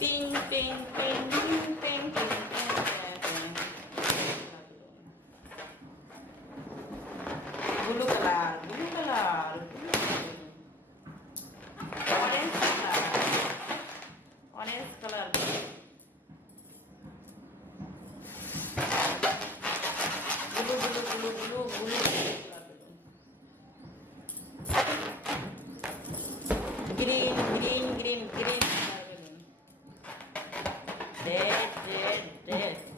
Ting, ting, ting, ting, ting, ting, ting. Blue color, blue color. Orange color. Orange color. Blue, blue, blue, blue, blue. Green, green, green, green. Red, red, red.